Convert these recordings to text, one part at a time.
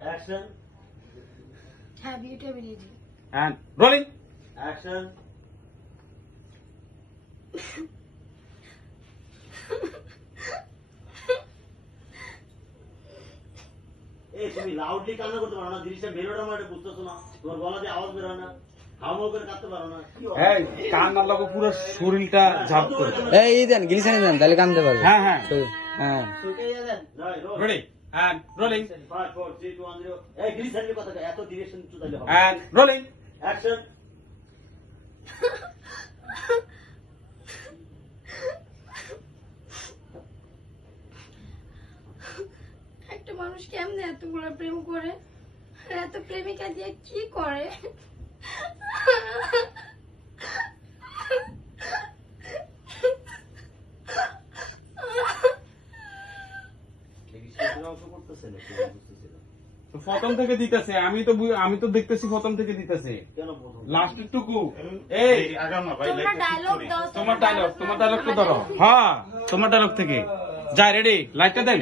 Action. হ্যাঁ beauty বিলিজি And rolling. Action. এই তুমি লাউডলি কান্না করতে পারো না, জিনিসটা বেরোটা আমার এটা বুঝতেছো না, তোমার গলা দিয়ে আওয়াজ বেরোয় না, হাওমাও করে কাঁদতে পারো না, কি অবস্থা? এই কান না লাগো, পুরো শরীরটা ঝাপ করে। এই দেন গ্লিসারিন দেন তাহলে কানতে পারবে। হ্যাঁ হ্যাঁ হ্যাঁ Right, roll. Ready and rolling 5 4 3 2 1 0 এই গ্লিসারিনের কথা কই, এত ডিরেকশন তো তাইলে হবে। and rolling. অ্যাকশন। একটা মানুষ কেমনে এতগুলো প্রেম করে আর এত প্রেমিকা দিয়ে কি করে? অংশ করতেছে না, কি বুঝতেছি না। তো প্রথম থেকে দিতেছে, আমি তো দেখতেছি প্রথম থেকে দিতেছে, কেন প্রথম? লাস্ট টুকু। এই তোমরা ডায়লগ দাও, তোমার ডায়লগ তো ধরো। হ্যাঁ তোমার ডায়লগ থেকে যাই। রেডি, লাইটটা দেন,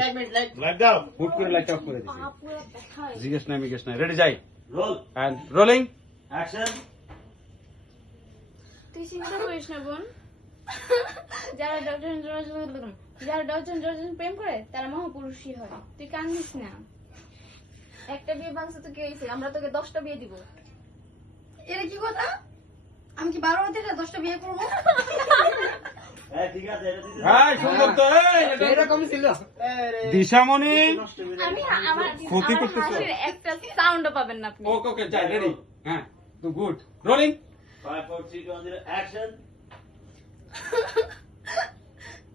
লাইট দাও। হুট করে লাইটটা অফ করে দিছি। আপুরা দেখায় জিজ্ঞেস নাই মিজ্ঞেস নাই। রেডি যাই রোল। and rolling. অ্যাকশন। তুই চিন্তা করিস না বোন, যারা ডজন প্রেম করে তারা মহাপুরুষই হয়। তুই কান্দিস না। একটা বিয়ে ভাঙছে তো কি হয়েছে, আমরা তোকে 10টা বিয়ে দিব। এটা কি কথা? আমি কি 12 থেকে 10টা বিয়ে করবো? হ্যাঁ ঠিক আছে, এটা দিতে এই সুন্দর তো। এই এটা এরকম ছিল। দিশামণি নষ্ট হয়ে আমি যাবে। আমার ক্ষতি আমার করতেছো। হাসির একটা সাউন্ডও পাবেন না আপনি। ওকে ওকে যাই। রেডি, হ্যাঁ তো গুড। Rolling 5 4 3 2 1 0 action.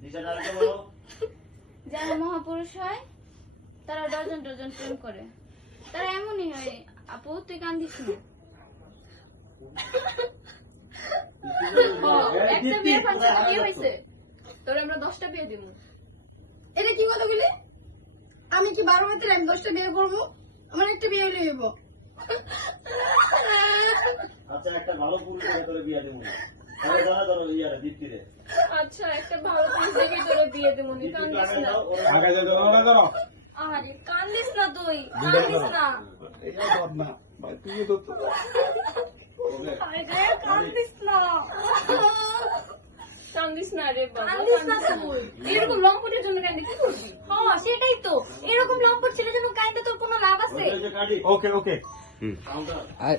দিশা ডায়লগটা বলো। যারা মহাপুরুষ হয় তারা ডজন প্রেম করে, তারা এমনই হয়। আপু তুই কান্দিস না। একটা বিয়ে ভাঙছে তো কি হয়েছে, তোর আমরা 10টা বিয়ে দিব। এটা কি কথা বলি? আমি কি 12 থেকে আমি 10টা বিয়ে করবো? আমার একটা বিয়ে হলে হইব। আচ্ছা একটা ভালো পুরুষ করে বিয়ে দেবো না, তাহলে ধরো ধরো ইয়ারে দীপ্তিরে আচ্ছা একটা ভালো জিনিস দেখে তোরে বিয়ে দেবো, নি দীপ্তি কান্দিস লাগাই না। দাও ওরা আগে যা ধরো ধরো। আরে কান্দিস না তুই, কান্দিস না। এটা ধর না ভাই, তুমি তো আরে কান্দিস না, কান্দিস না রে বাবা, কান্দিস না তুই। এরকম লম্পটের জন্য কান্দিস কি করবি? হ্যাঁ সেটাই তো, এরকম লম্পট ছেলের জন্য কাইন্দে তোর কোনো লাভ আছে? ওই যে কাটি ওকে ওকে। কাউন্টার আর